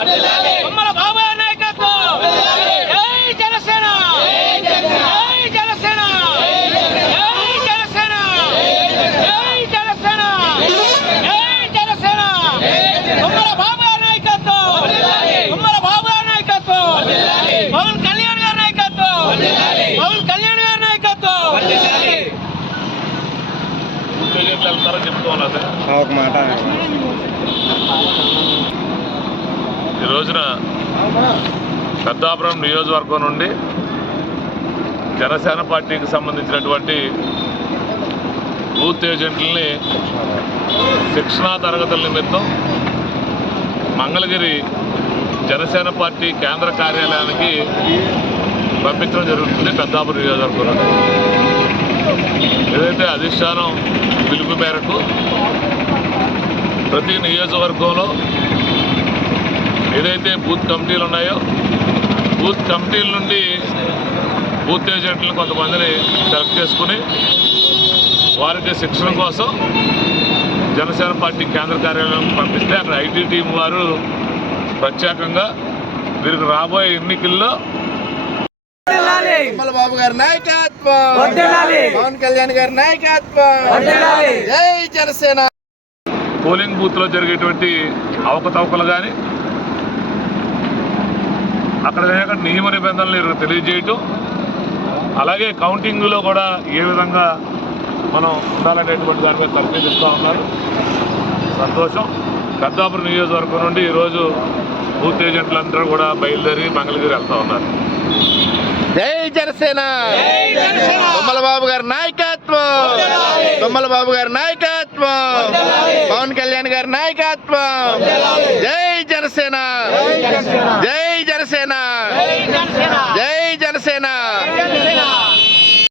తుమ్మల బాబాయ్ నాయకత్వం. జై జనసేన, జై జనసేన, జై జనసేన, జై జనసేన, జై జనసేన. తుమ్మల బాబాయ్ నాయకత్వం, తుమ్మల బాబాయ్ నాయకత్వం, పవన్ కళ్యాణ్ గారి నాయకత్వం, పవన్ కళ్యాణ్ గారి నాయకత్వం. ఒక మాట ఈ రోజున పెద్దాపురం నియోజకవర్గం నుండి జనసేన పార్టీకి సంబంధించినటువంటి బూత్ ఏజెంట్లని శిక్షణా తరగతుల నిమిత్తం మంగళగిరి జనసేన పార్టీ కేంద్ర కార్యాలయానికి పంపించడం జరుగుతుంది. పెద్దాపురం నియోజకవర్గం నుండి ఏదైతే అధిష్టానం పిలుపు మేరకు ప్రతి నియోజకవర్గంలో ఏదైతే బూత్ కమిటీలు ఉన్నాయో బూత్ కమిటీల నుండి బూత్ ఏజెంట్లను కొంతమందిని సెలెక్ట్ చేసుకుని వారికి శిక్షణ కోసం జనసేన పార్టీ కేంద్ర కార్యాలయం పంపిస్తే అక్కడ ఐటీ టీం వారు ప్రత్యేకంగా వీరికి రాబోయే ఎన్నికల్లో తుమ్మల బాబు గారి నాయకత్వం, పవన్ కళ్యాణ్ గారి నాయకత్వం, జై జనసేన. పోలింగ్ బూత్లో జరిగేటువంటి అవకతవకలు కానీ అక్కడ నియమ నిబంధనలు తెలియజేయటం, అలాగే కౌంటింగ్లో కూడా ఏ విధంగా మనం ఉండాలనేటువంటి దాని మీద తర్ఫీదిస్తూ ఉన్నారు. సంతోషం. పెద్దాపురం నియోజకవర్గం నుండి ఈరోజు బూత్ ఏజెంట్లందరూ కూడా బయలుదేరి మంగళగిరి వెళ్తూ ఉన్నారు. జై జనసేన, తుమ్మల బాబు గారి నాయకత్వం, తుమ్మల బాబు గారి నాయకత్వం, పవన్ కళ్యాణ్ గారి నాయకత్వం, జై జనసేన, జై జనసేన, జై